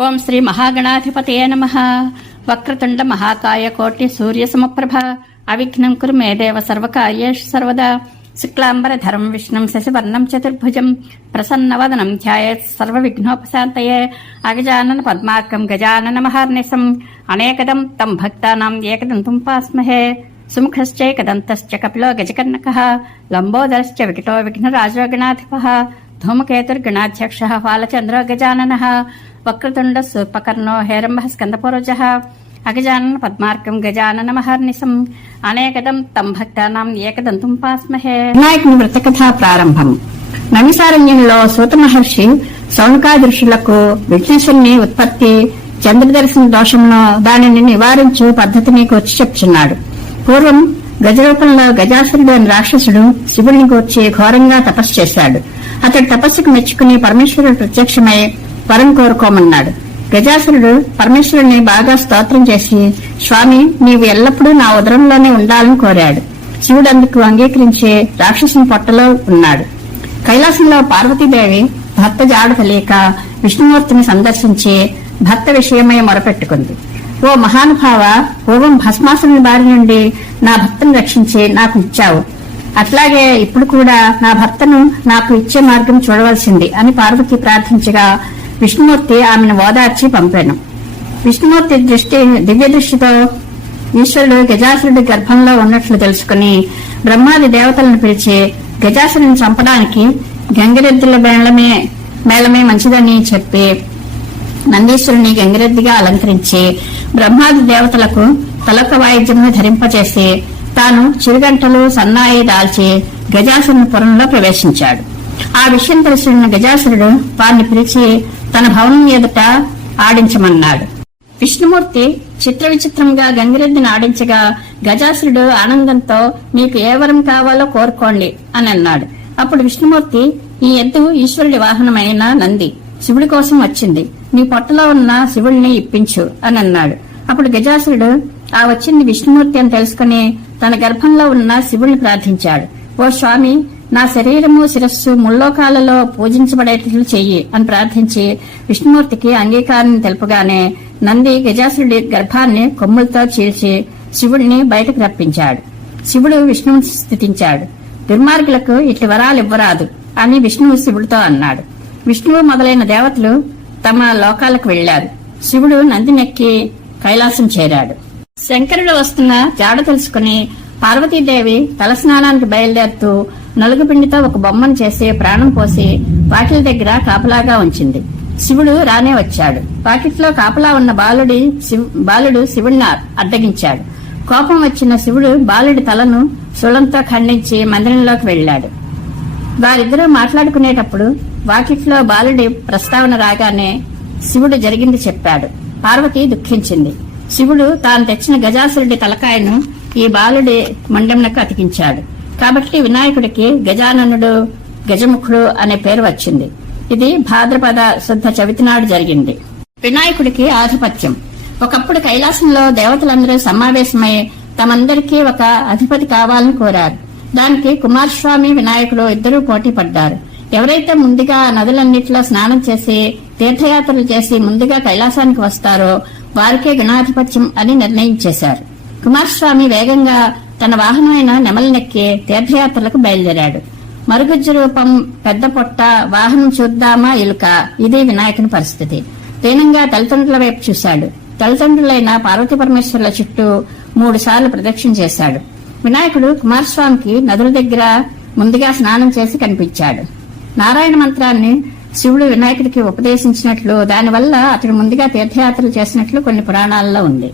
ओम श्री महागणाधिपते नम. वक्रतुंड महाकाय कोटि सूर्य सम अविघ्न कुर मे देव सर्व कार्यु सर्वदा. शुक्लांबर धरम विष्णु शशिवर्ण चतुर्भुज. प्रसन्न वदनम ध्यात विघ्नोपात अगजानन पद्माक गजानन महर्निश. अनेकदम तम भक्तानाकदंतम पास्महे. कपिलो गजकर्णक लंबोदर विघ्नराजो गणाधिप धूमकेतुर्गणाध्यक्ष फालचंद्र गजानन. వక్రతుండ సూర్పకర్ణో హేరంభ స్కందపూర్వజ అగజానన పద్మార్కం గజానన మహర్నిశం అనేకదం తం భక్తానాం ఏకదంతం పాస్మహే వినాయకుని వ్రతకథ ప్రారంభం. నవిసారణ్యంలో సూత మహర్షి సౌనకాదృషులకు విఘ్నేశ్వరిని ఉత్పత్తి చంద్రదర్శన దోషంలో దానిని నివారించు పద్ధతిని కూర్చి చెప్తున్నాడు. పూర్వం గజరూపంలో గజాసురుడు అని రాక్షసుడు శివుడిని కూర్చి ఘోరంగా తపస్సు చేశాడు. అతడి తపస్సుకు మెచ్చుకుని పరమేశ్వరుడు ప్రత్యక్షమై వరం కోరుకోమన్నాడు. గజాసురుడు పరమేశ్వరుని బాగా స్తోత్రం చేసి స్వామి నీవు ఎల్లప్పుడూ నా ఉదరంలోనే ఉండాలని కోరాడు. శివుడు అందుకు అంగీకరించే రాక్షసుని పొట్టలో ఉన్నాడు. కైలాసంలో పార్వతీదేవి భర్త జాడ తెలియక విష్ణుమూర్తిని సందర్శించి భర్త విషయమై మొరపెట్టుకుంది. ఓ మహానుభావ పూర్వం భస్మాసుని బారి నుండి నా భర్తను రక్షించి నాకు ఇచ్చావు. అట్లాగే ఇప్పుడు కూడా నా భర్తను నాకు ఇచ్చే మార్గం చూడవలసింది అని పార్వతి ప్రార్థించగా విష్ణుమూర్తి ఆమెను ఓదార్చి పంపాను. విష్ణుమూర్తి దృష్టి దివ్య దృష్టితో ఈశ్వరుడు గజాసురుడి గర్భంలో ఉన్నట్లు తెలుసుకుని బ్రహ్మాది దేవతలను పిలిచి గజాసురుని చంపడానికి గంగిరెద్దుల మేళమే మేళమే మంచిదని చెప్పి నందీశ్వరుని గంగిరెద్దిగా అలంకరించి బ్రహ్మాది దేవతలకు తలక వాయిద్యమును ధరింపచేసి తాను చిరుగంటలు సన్నాయి దాల్చి గజాసురుని పురంలో ప్రవేశించాడు. ఆ విషయం తెలిసిన గజాసురుడు వారిని పిలిచి తన భవనం ఎదుట ఆడించమన్నాడు. విష్ణుమూర్తి చిత్ర విచిత్రంగా గంగిరెద్దిని ఆడించగా గజాసురుడు ఆనందంతో మీకు ఏ వరం కావాలో కోరుకోండి అని అన్నాడు. అప్పుడు విష్ణుమూర్తి ఈ ఎద్దు ఈశ్వరుడి వాహనమైన నంది. శివుడి కోసం వచ్చింది. నీ పొట్టలో ఉన్న శివుడిని ఇప్పించు అని అన్నాడు. అప్పుడు గజాసురుడు ఆ వచ్చింది విష్ణుమూర్తి అని తెలుసుకుని తన గర్భంలో ఉన్న శివుడిని ప్రార్థించాడు. ఓ స్వామి నా శరీరము శిరస్సు ముల్లోకాలలో పూజించబడేటట్లు చెయ్యి అని ప్రార్థించి విష్ణుమూర్తికి అంగీకారం తెలుపగానే నంది గజాసురుడి గర్భాన్ని కొమ్ములతో చీల్చి శివుడిని బయటకు రప్పించాడు. శివుడు విష్ణువుని స్థితించాడు. దుర్మార్గులకు ఇట్లు వరాలు ఇవ్వరాదు అని విష్ణువు శివుడితో అన్నాడు. విష్ణువు మొదలైన దేవతలు తమ లోకాలకు వెళ్ళారు శివుడు నందినెక్కి కైలాసం చేరాడు. శంకరుడు వస్తున్న జాడ తెలుసుకుని పార్వతీదేవి తలస్నానానికి బయలుదేరుతూ నలుగుపిండితో ఒక బొమ్మను చేసి ప్రాణం పోసి వాకిల దగ్గర కాపలాగా ఉంచింది. శివుడు రానే వచ్చాడు. వాకిట్లో కాపలా ఉన్న బాలుడి బాలుడు శివుడిని అడ్డగించాడు కోపం వచ్చిన శివుడు బాలుడి తలను సుళంతో ఖండించి మందిరంలోకి వెళ్ళాడు. వారిద్దరూ మాట్లాడుకునేటప్పుడు వాకిట్లో బాలుడి ప్రస్తావన రాగానే శివుడు జరిగింది చెప్పాడు. పార్వతి దుఃఖించింది. శివుడు తాను తెచ్చిన గజాసురుడి తలకాయను ఈ బాలుడి మండెంనకు అతికించాడు. కాబట్టి వినాయకుడికి గజాననుడు గజముఖుడు అనే పేరు వచ్చింది. ఇది భాద్రపద శుద్ధ చవితి నాడు జరిగింది. వినాయకుడికి ఆధిపత్యం. ఒకప్పుడు కైలాసంలో దేవతలందరూ సమావేశమై తమందరికీ ఒక అధిపతి కావాలని కోరారు. దానికి కుమారస్వామి వినాయకుడు ఇద్దరూ పోటీ పడ్డారు. ఎవరైతే ముందుగా నదులన్నిటిలో స్నానం చేసి తీర్థయాత్రలు చేసి ముందుగా కైలాసానికి వస్తారో వారికే గణాధిపత్యం అని నిర్ణయించేశారు. కుమారస్వామి వేగంగా తన వాహనమైన నెమలనెక్కి తీర్థయాత్రలకు బయలుదేరాడు. మరుగుజ్జు రూపం పెద్ద పొట్ట వాహనం చూద్దామా ఇలుక ఇది వినాయకుని పరిస్థితి. దీనంగా తల్లిదండ్రుల వైపు చూశాడు. తల్లిదండ్రులైన పార్వతీ పరమేశ్వరుల చుట్టూ మూడు సార్లు ప్రదక్షిణ చేశాడు. వినాయకుడు కుమారస్వామికి నదుల దగ్గర ముందుగా స్నానం చేసి కనిపించాడు. నారాయణ మంత్రాన్ని శివుడు వినాయకుడికి ఉపదేశించినట్లు దానివల్ల అతడు ముందుగా తీర్థయాత్రలు చేసినట్లు కొన్ని పురాణాల్లో ఉంది.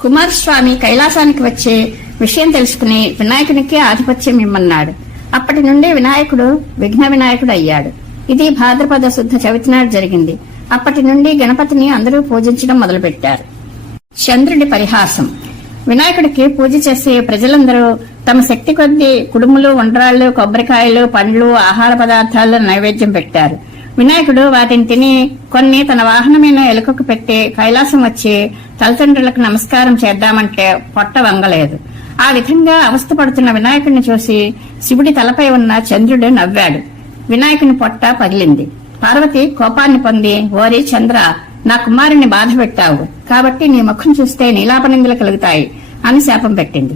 కుమారస్వామి కైలాసానికి వచ్చే విషయం తెలుసుకుని వినాయకునికి ఆధిపత్యం ఇమ్మన్నాడు. అప్పటి నుండి వినాయకుడు విఘ్న వినాయకుడు అయ్యాడు. ఇది భాద్రపద శుద్ధ చవితి నాడు జరిగింది. అప్పటి నుండి గణపతిని అందరూ పూజించడం మొదలుపెట్టారు. చంద్రుడి పరిహాసం. వినాయకుడికి పూజ చేసే ప్రజలందరూ తమ శక్తి కొద్దీ కుడుములు వంటరాళ్ళు కొబ్బరికాయలు పండ్లు ఆహార పదార్థాలు నైవేద్యం పెట్టారు. వినాయకుడు వాటిని తిని కొన్ని తన వాహనమైన ఎలుకకు పెట్టి కైలాసం వచ్చి తల్లిదండ్రులకు నమస్కారం చేద్దామంటే పొట్ట వంగలేదు. ఆ విధంగా అవస్థపడుతున్న వినాయకుడిని చూసి శివుడి తలపై ఉన్న చంద్రుడు నవ్వాడు. వినాయకుని పొట్ట పగిలింది. పార్వతి కోపాన్ని పొంది ఓరి చంద్ర నా కుమారుని బాధ పెట్టావు. కాబట్టి నీ ముఖం చూస్తే నీలాపనిందులు కలుగుతాయి అని శాపం పెట్టింది.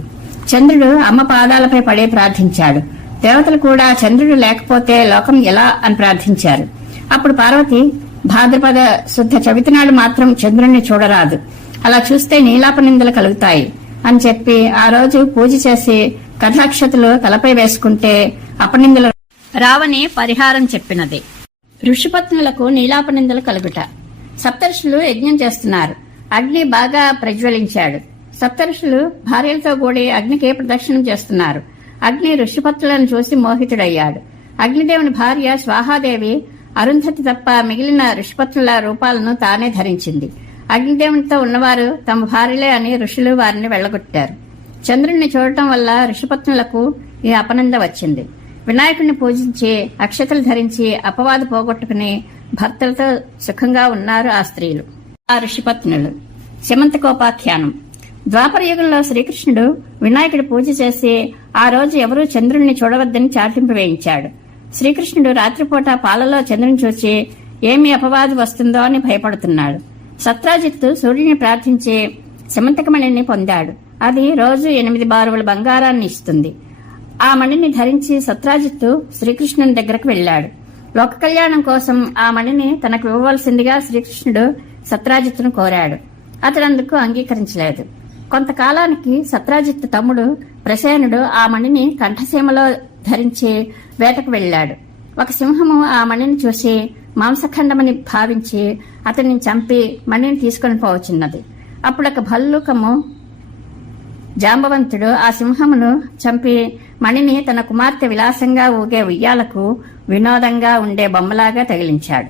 చంద్రుడు అమ్మ పాదాలపై పడే ప్రార్థించాడు. దేవతలు కూడా చంద్రుడు లేకపోతే లోకం ఎలా అని ప్రార్థించారు. అప్పుడు పార్వతి భాద్రపద శుద్ధ చవితి నాడు మాత్రం చంద్రుణ్ణి చూడరాదు. అలా చూస్తే నీలాపనిందలు కలుగుతాయి అని చెప్పి ఆ రోజు పూజ చేసి కథాక్షతులు తలపై వేసుకుంటే అపనిందలు రావని పరిహారం చెప్పినది. ఋషిపత్నులకు నీలాపనిందలు కలుగుట. సప్తర్షులు యజ్ఞం చేస్తున్నారు. అగ్ని బాగా ప్రజ్వలించాడు. సప్తర్షులు భార్యలతో కూడి అగ్నికి ప్రదక్షిణం చేస్తున్నారు. అగ్ని ఋషిపత్నులను చూసి మోహితుడయ్యాడు. అగ్నిదేవుని భార్య స్వాహాదేవి అరుంధతి తప్ప మిగిలిన ఋషిపత్నుల రూపాలను తానే ధరించింది. అగ్నిదేవునితో ఉన్నవారు తమ భార్యలే అని ఋషులు వారిని వెళ్ళగొట్టారు చంద్రుణ్ణి చూడటం వల్ల ఋషిపత్నులకు ఈ అపనంద వచ్చింది. వినాయకుడిని పూజించి అక్షతలు ధరించి అపవాదు పోగొట్టుకుని భర్తలతో సుఖంగా ఉన్నారు ఆ స్త్రీలు. ఆ ఋషిపత్నులు. శమంతకోపాఖ్యానం ద్వాపర యుగంలో శ్రీకృష్ణుడు వినాయకుడి పూజ చేసి ఆ రోజు ఎవరూ చంద్రుణ్ణి చూడవద్దని చాటింపు వేయించాడు. శ్రీకృష్ణుడు రాత్రిపూట పాలలో చంద్రుని చూచి ఏమి అపవాదు వస్తుందో అని భయపడుతున్నాడు. సత్రాజిత్తు సూర్యుని ప్రార్థించి సమంతకమణిని పొందాడు. అది రోజు ఎనిమిది బారువుల బంగారాన్ని ఇస్తుంది. ఆ మణిని ధరించి సత్రాజిత్తు శ్రీకృష్ణుని దగ్గరకు వెళ్ళాడు. లోక కళ్యాణం కోసం ఆ మణిని తనకు ఇవ్వవలసిందిగా శ్రీకృష్ణుడు సత్రాజిత్తును కోరాడు. అతడు అందుకు అంగీకరించలేదు. కొంతకాలానికి సత్రాజిత్తు తమ్ముడు ప్రసేనుడు ఆ మణిని కంఠసీమలో ధరించి వేటకు వెళ్ళాడు. ఒక సింహము ఆ మణిని చూసి మాంసఖండమని భావించి అతన్ని చంపి మణిని తీసుకొని పోవచ్చున్నది. అప్పుడు ఒక భల్లూకము జాంబవంతుడు ఆ సింహమును చంపి మణిని తన కుమార్తె విలాసంగా ఊగే ఉయ్యాలకు వినోదంగా ఉండే బొమ్మలాగా తగిలించాడు.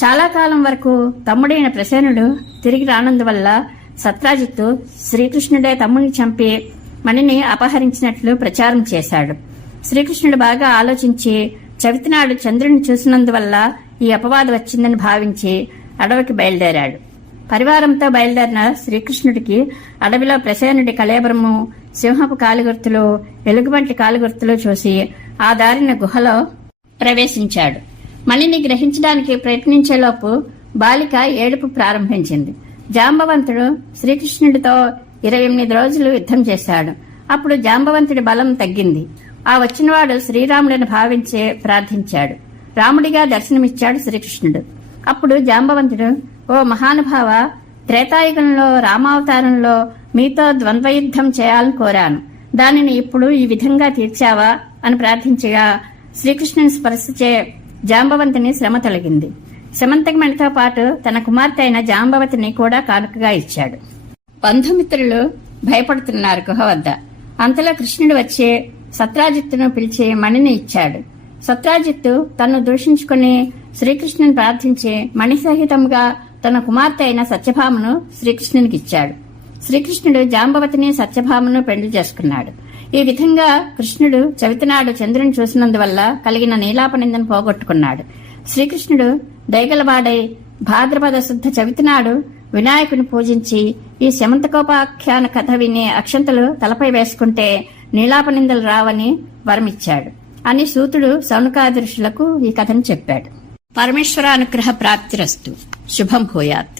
చాలా కాలం వరకు తమ్ముడైన ప్రసేనుడు తిరిగి రానందువల్ల సత్రాజిత్తు శ్రీకృష్ణుడే తమ్ముడిని చంపి మణిని అపహరించినట్లు ప్రచారం చేశాడు. శ్రీకృష్ణుడు బాగా ఆలోచించి చవితినాడు చంద్రుని చూసినందువల్ల ఈ అపవాదం వచ్చిందని భావించి అడవికి బయలుదేరాడు. పరివారంతో బయలుదేరిన శ్రీకృష్ణుడికి అడవిలో ప్రసేనుడి కళేబరము సింహపు కాలిగుర్తులు ఎలుగుబంటి కాలిగుర్తులు చూసి ఆ దారిన గుహలో ప్రవేశించాడు. మణిని గ్రహించడానికి ప్రయత్నించేలోపు బాలిక ఏడుపు ప్రారంభించింది. జాంబవంతుడు శ్రీకృష్ణుడితో ఇరవై ఎనిమిది రోజులు యుద్ధం చేశాడు. అప్పుడు జాంబవంతుడి బలం తగ్గింది. ఆ వచ్చినవాడు శ్రీరాముడిని భావించే ప్రార్థించాడు. రాముడిగా దర్శనమిచ్చాడు శ్రీకృష్ణుడు. అప్పుడు జాంబవంతుడు ఓ మహానుభావ త్రేతాయుగంలో రామావతారంలో మీతో ద్వంద్వయుద్ధం చేయాలని కోరాను. దానిని ఇప్పుడు ఈ విధంగా తీర్చావా? అని ప్రార్థించగా శ్రీకృష్ణుని స్పర్శచే జాంబవంతుని శ్రమ తొలగింది. శమంతకమణితో పాటు తన కుమార్తె అయిన జాంబవతిని కూడా కానుకగా ఇచ్చాడు. బంధుమిత్రులు భయపడుతున్నారు గుహ వద్ద. అంతలో కృష్ణుడు వచ్చి సత్రాజిత్తును పిలిచి మణిని ఇచ్చాడు. సత్రాజిత్తు తను దూషించుకుని శ్రీకృష్ణుని ప్రార్థించి మణి సహితంగా తన కుమార్తె అయిన సత్యభామను శ్రీకృష్ణునికి ఇచ్చాడు. శ్రీకృష్ణుడు జాంబవతిని సత్యభామను పెండ్లి చేసుకున్నాడు. ఈ విధంగా కృష్ణుడు చవితినాడు చంద్రుని చూసినందువల్ల కలిగిన నీలాపనిందను పోగొట్టుకున్నాడు. శ్రీకృష్ణుడు దైగలవాడై భాద్రపద శుద్ధ చవితినాడు వినాయకుని పూజించి ఈ శమంతకోపాఖ్యాన కథ విని అక్షంతలు తలపై వేసుకుంటే నీలాపనిందలు రావని వరమిచ్చాడు. అని సూతుడు సౌనకాది ఈ కథను చెప్పాడు. పరమేశ్వర అనుగ్రహ ప్రాప్తిరస్తు. శుభం భూయాత్.